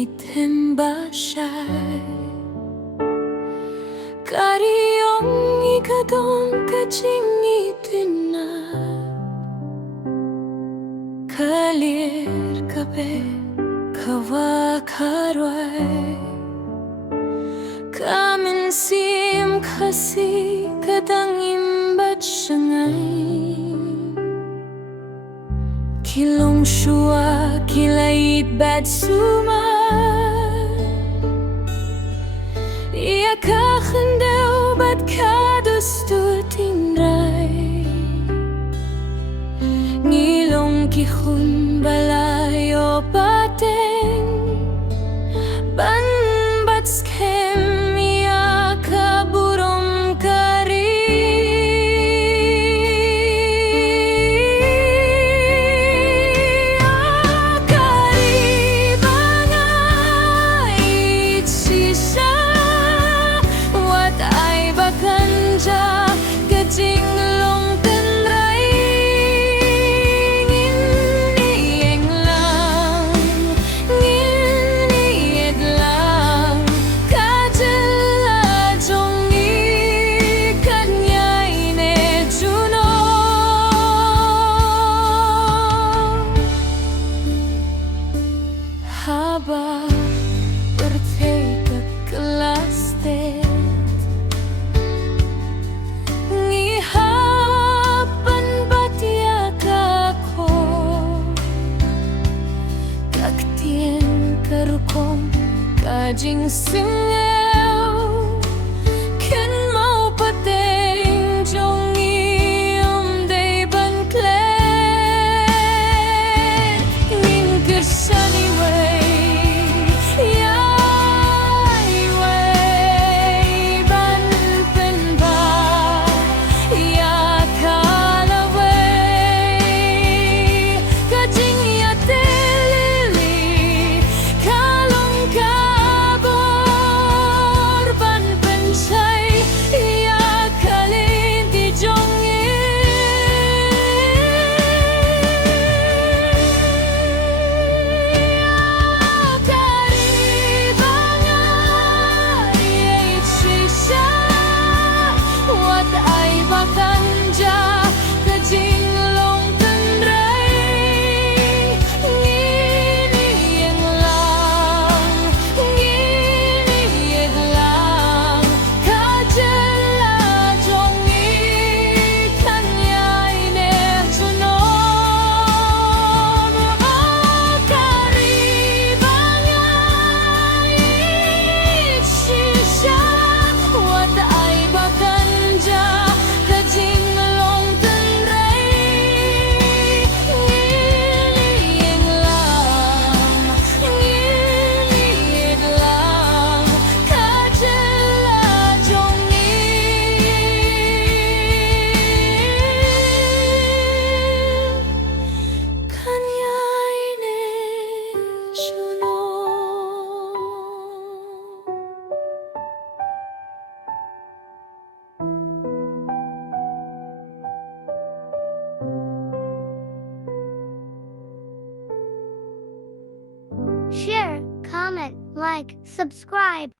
itembaşay Kariyong ikadong kajingieid Kalir kape kawakarway Kaminsim Khasi kadang imbat sangay Kilong shua kilait bad suma Ia kakhandaw bad kadustu tinray Ngilong kihun balayo pateng Ban bat skem ia kaburom kari Ri Ba Nga Ieid sisa Wat ay bakanja kajinglong tenray Nginieng lang nginied lang Kajala jongi kanyay ne juno Haba berteka kelastet Ngihapan batia kako Kaktien karukong kajingsngewtynnad Ken mau pateng jongi day ban klet Ngin kersani way Yai way ban pynpaw Ya kala way Kajingieid kalong kabor ban pencay Ya kalin di Ri Ba Nga Ieid sisa Wat ay bakanja kajinglong tenray Nginieng lang nginied lang Kajala jongi kanyay ne junon Ri Ba Nga Ieid sisa Wat ay bakanja kajinglong tenray Nginieng lang nginied lang Kajala jongi kanyay ne junon Share, comment, like, subscribe.